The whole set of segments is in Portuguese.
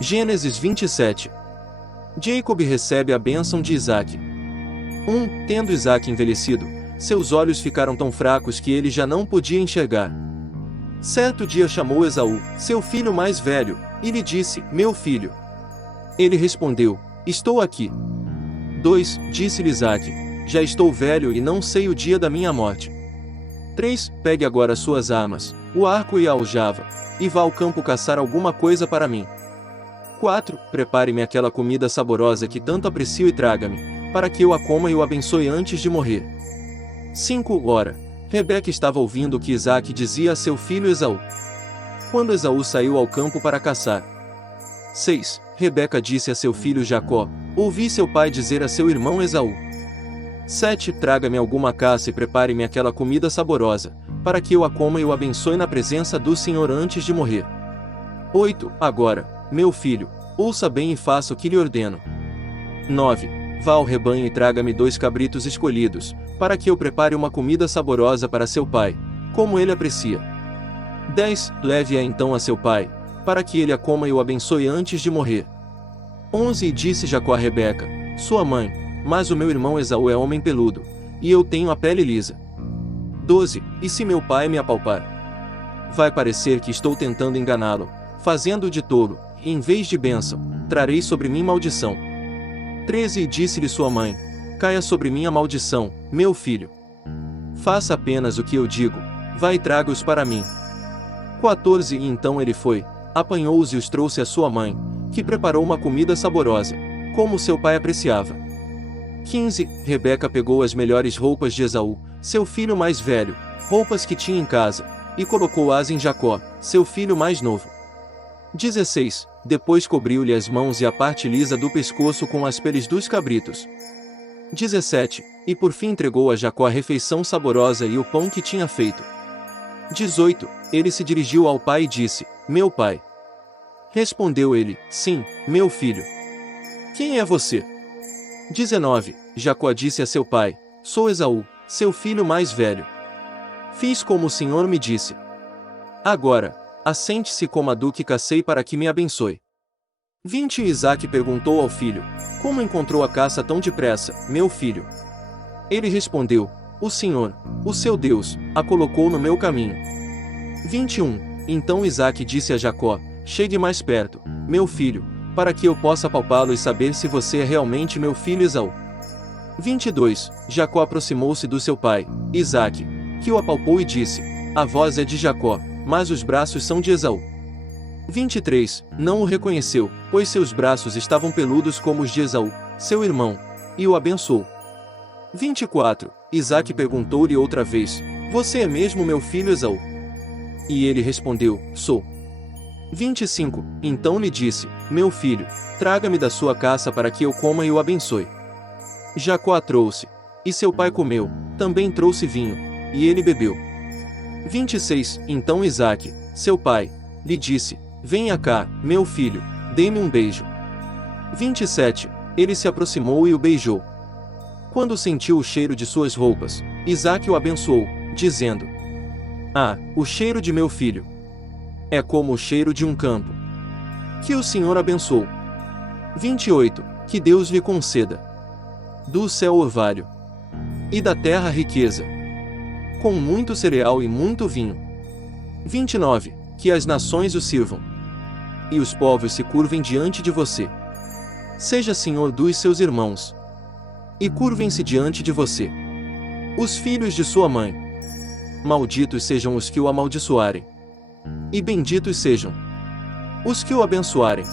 Gênesis 27. Jacob recebe a bênção de Isaque. Tendo Isaque envelhecido, seus olhos ficaram tão fracos que ele já não podia enxergar. Certo dia chamou Esaú, seu filho mais velho, e lhe disse: Meu filho. Ele respondeu: Estou aqui. 2. Disse-lhe Isaque: Já estou velho e não sei o dia da minha morte. 3. Pegue agora suas armas, o arco e a aljava, e vá ao campo caçar alguma coisa para mim. 4. Prepare-me aquela comida saborosa que tanto aprecio e traga-me, para que eu a coma e o abençoe antes de morrer. 5. Ora, Rebeca estava ouvindo o que Isaque dizia a seu filho Esaú. Quando Esaú saiu ao campo para caçar. 6. Rebeca disse a seu filho Jacó: Ouvi seu pai dizer a seu irmão Esaú. 7. Traga-me alguma caça e prepare-me aquela comida saborosa, para que eu a coma e o abençoe na presença do Senhor antes de morrer. 8. Agora, meu filho, ouça bem e faça o que lhe ordeno. 9. Vá ao rebanho e traga-me 2 cabritos escolhidos, para que eu prepare uma comida saborosa para seu pai, como ele aprecia. 10. Leve-a então a seu pai, para que ele a coma e o abençoe antes de morrer. 11. E disse Jacó a Rebeca, sua mãe: Mas o meu irmão Esaú é homem peludo, e eu tenho a pele lisa. 12. E se meu pai me apalpar? Vai parecer que estou tentando enganá-lo, fazendo-o de tolo, e em vez de bênção, trarei sobre mim maldição. 13. E disse-lhe sua mãe: Caia sobre mim a maldição, meu filho. Faça apenas o que eu digo, vá e traga-os para mim. 14. E então ele foi, apanhou-os e os trouxe à sua mãe, que preparou uma comida saborosa, como seu pai apreciava. 15. Rebeca pegou as melhores roupas de Esaú, seu filho mais velho, roupas que tinha em casa, e colocou-as em Jacó, seu filho mais novo. 16. Depois cobriu-lhe as mãos e a parte lisa do pescoço com as peles dos cabritos. 17. E por fim entregou a Jacó a refeição saborosa e o pão que tinha feito. 18. Ele se dirigiu ao pai e disse: Meu pai. Respondeu ele: Sim, meu filho. Quem é você? 19. Jacó disse a seu pai: Sou Esaú, seu filho mais velho. Fiz como o Senhor me disse. Agora, assente-se e coma do que cacei para que me abençoe. 20. Isaque perguntou ao filho: Como encontrou a caça tão depressa, meu filho? Ele respondeu: O Senhor, o seu Deus, a colocou no meu caminho. 21. Então Isaque disse a Jacó: Chegue mais perto, meu filho, para que eu possa apalpá-lo e saber se você é realmente meu filho Esaú. 22. Jacó aproximou-se do seu pai, Isaque, que o apalpou e disse: A voz é de Jacó, mas os braços são de Esaú. 23. Não o reconheceu, pois seus braços estavam peludos como os de Esaú, seu irmão, e o abençoou. 24. Isaque perguntou-lhe outra vez: Você é mesmo meu filho Esaú? E ele respondeu: Sou. 25. Então lhe disse: Meu filho, traga-me da sua caça para que eu coma e o abençoe. Jacó a trouxe, e seu pai comeu, também trouxe vinho, e ele bebeu. 26. Então Isaque, seu pai, lhe disse: Venha cá, meu filho, dê-me um beijo. 27. Ele se aproximou e o beijou. Quando sentiu o cheiro de suas roupas, Isaque o abençoou, dizendo: Ah, o cheiro de meu filho é como o cheiro de um campo. Que o Senhor abençoe. 28. Que Deus lhe conceda do céu orvalho, e da terra riqueza, com muito cereal e muito vinho. 29. Que as nações o sirvam, e os povos se curvem diante de você. Seja senhor dos seus irmãos, e curvem-se diante de você os filhos de sua mãe. Malditos sejam os que o amaldiçoarem, e benditos sejam os que o abençoarem.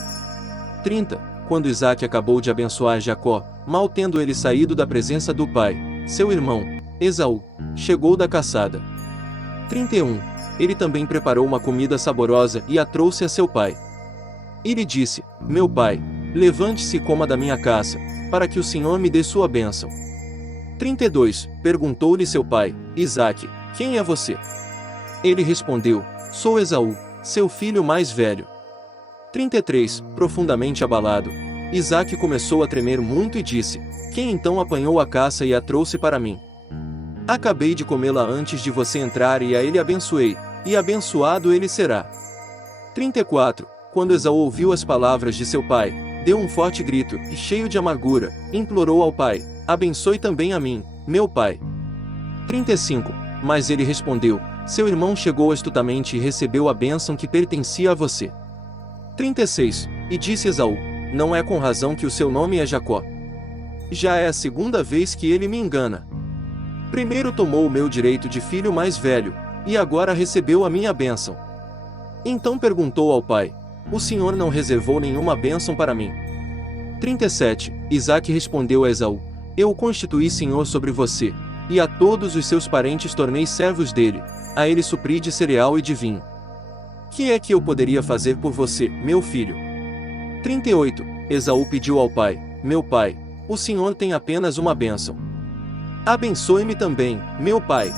30. Quando Isaque acabou de abençoar Jacó, mal tendo ele saído da presença do pai, seu irmão, Esaú, chegou da caçada. 31. Ele também preparou uma comida saborosa e a trouxe a seu pai. E lhe disse: Meu pai, levante-se e coma da minha caça, para que o Senhor me dê sua bênção. 32. Perguntou-lhe seu pai, Isaque: Quem é você? Ele respondeu: Sou Esaú, seu filho mais velho. 33. Profundamente abalado, Isaque começou a tremer muito e disse: Quem então apanhou a caça e a trouxe para mim? Acabei de comê-la antes de você entrar e a ele abençoei, e abençoado ele será. 34. Quando Esaú ouviu as palavras de seu pai, deu um forte grito e, cheio de amargura, implorou ao pai: abençoe também a mim, meu pai. 35. Mas ele respondeu: seu irmão chegou astutamente e recebeu a bênção que pertencia a você. 36. E disse Esaú: não é com razão que o seu nome é Jacó. Já é a segunda vez que ele me engana. Primeiro tomou o meu direito de filho mais velho, e agora recebeu a minha bênção. Então perguntou ao pai: o senhor não reservou nenhuma bênção para mim? 37. Isaque respondeu a Esaú: eu o constituí senhor sobre você, e a todos os seus parentes tornei servos dele, a ele supri de cereal e de vinho. Que é que eu poderia fazer por você, meu filho? 38. Esaú pediu ao pai: meu pai, o senhor tem apenas uma bênção. Abençoe-me também, meu pai.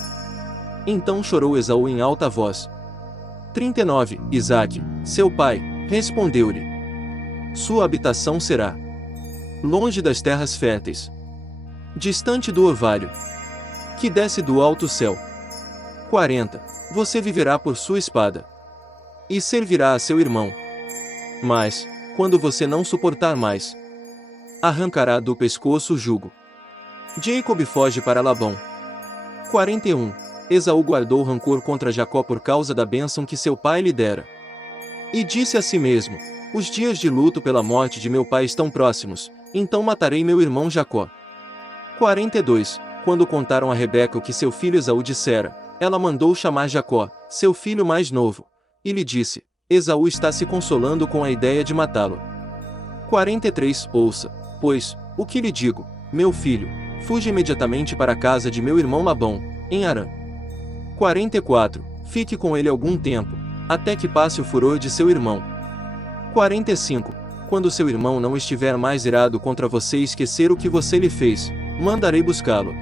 Então chorou Esaú em alta voz. 39. Isaque, seu pai, respondeu-lhe: sua habitação será longe das terras férteis, distante do orvalho que desce do alto céu. 40. Você viverá por sua espada e servirá a seu irmão. Mas, quando você não suportar mais, arrancará do pescoço o jugo. Jacob foge para Labão. 41. Esaú guardou rancor contra Jacó por causa da bênção que seu pai lhe dera. E disse a si mesmo: os dias de luto pela morte de meu pai estão próximos, então matarei meu irmão Jacó. 42. Quando contaram a Rebeca o que seu filho Esaú dissera, ela mandou chamar Jacó, seu filho mais novo, e lhe disse: Esaú está se consolando com a ideia de matá-lo. 43. Ouça, pois, o que lhe digo, meu filho, fuja imediatamente para a casa de meu irmão Labão, em Harã. 44. Fique com ele algum tempo, até que passe o furor de seu irmão. 45. Quando seu irmão não estiver mais irado contra você e esquecer o que você lhe fez, mandarei buscá-lo.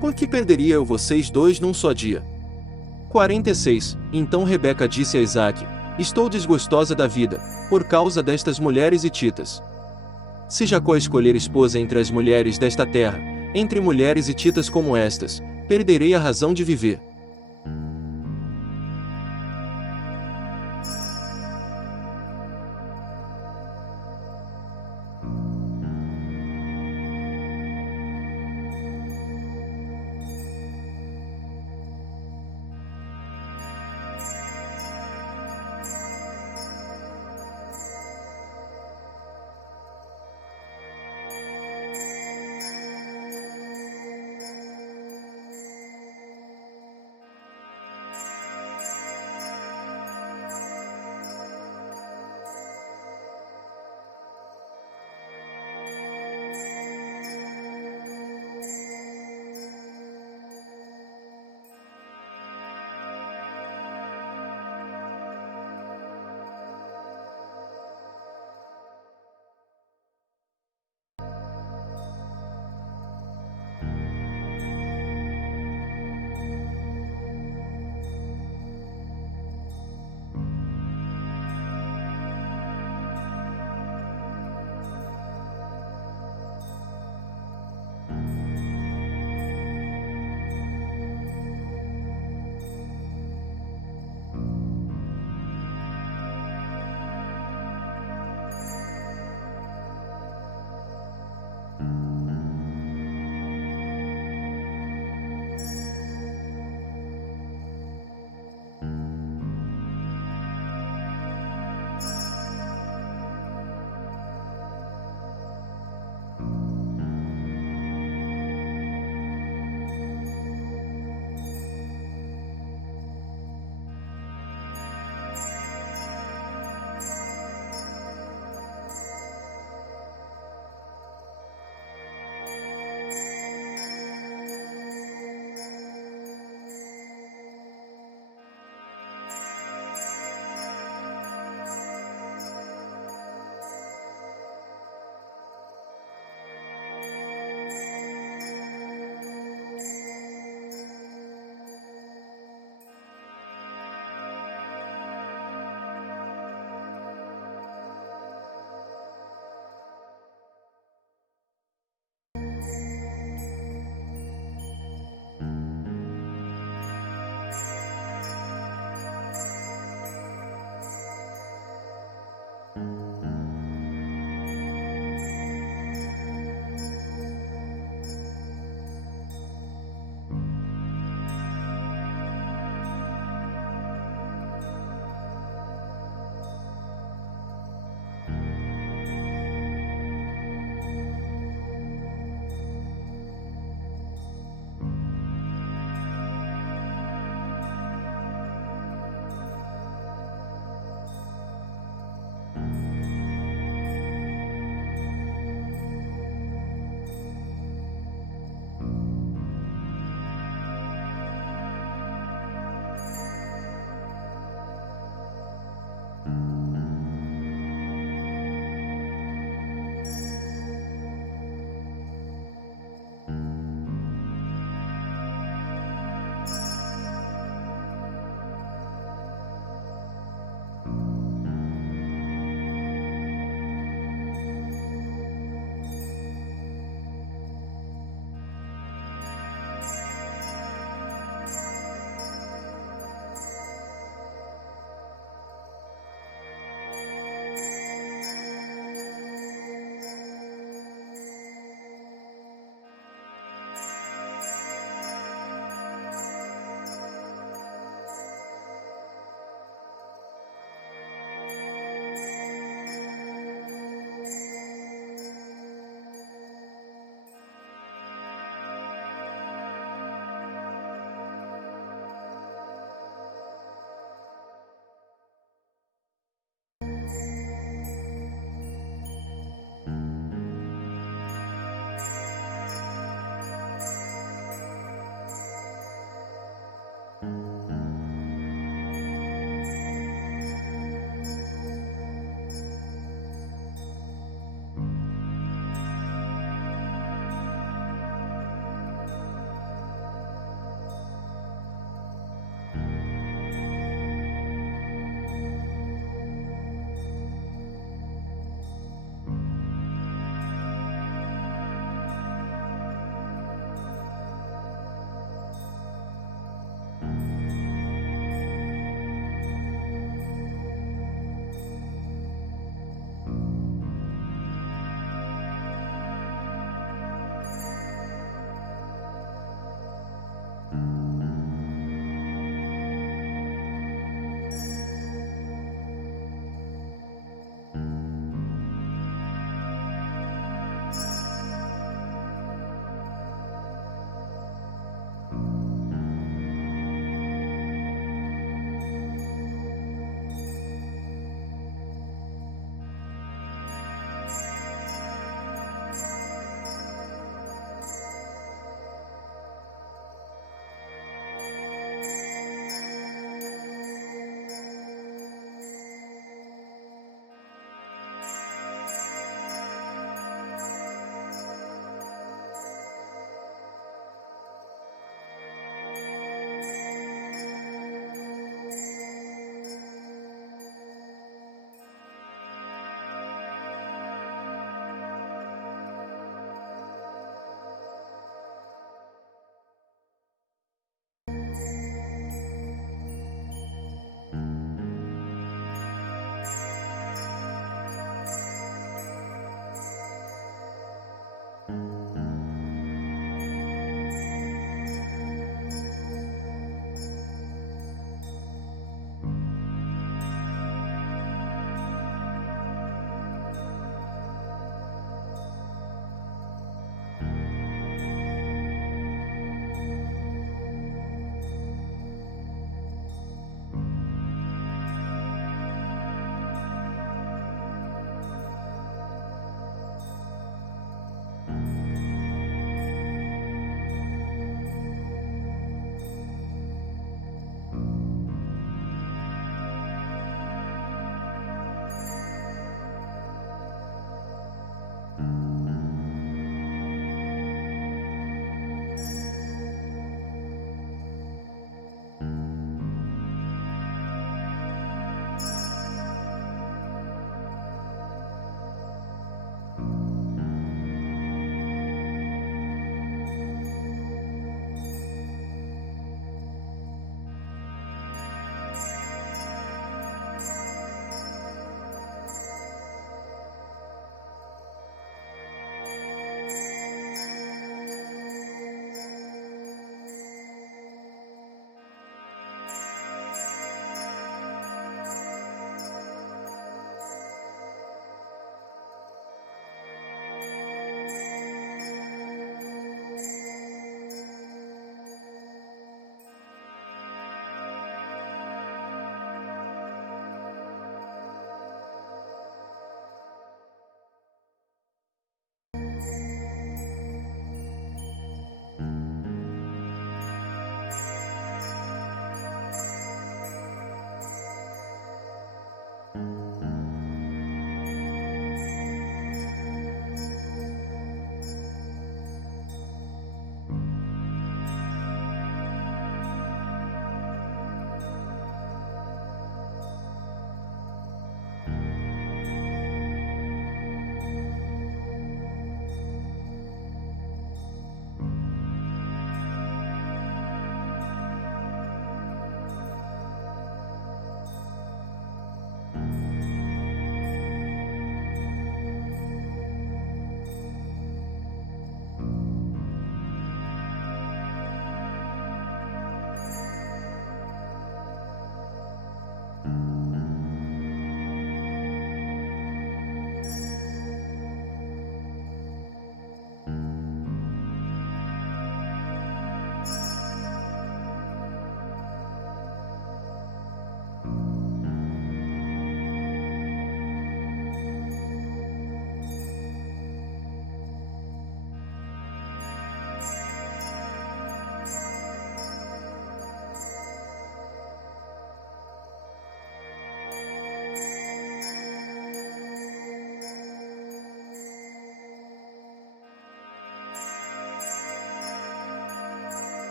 Por que perderia eu vocês dois num só dia? 46. Então Rebeca disse a Isaque: estou desgostosa da vida, por causa destas mulheres hititas. Se Jacó escolher esposa entre as mulheres desta terra, entre mulheres hititas como estas, perderei a razão de viver.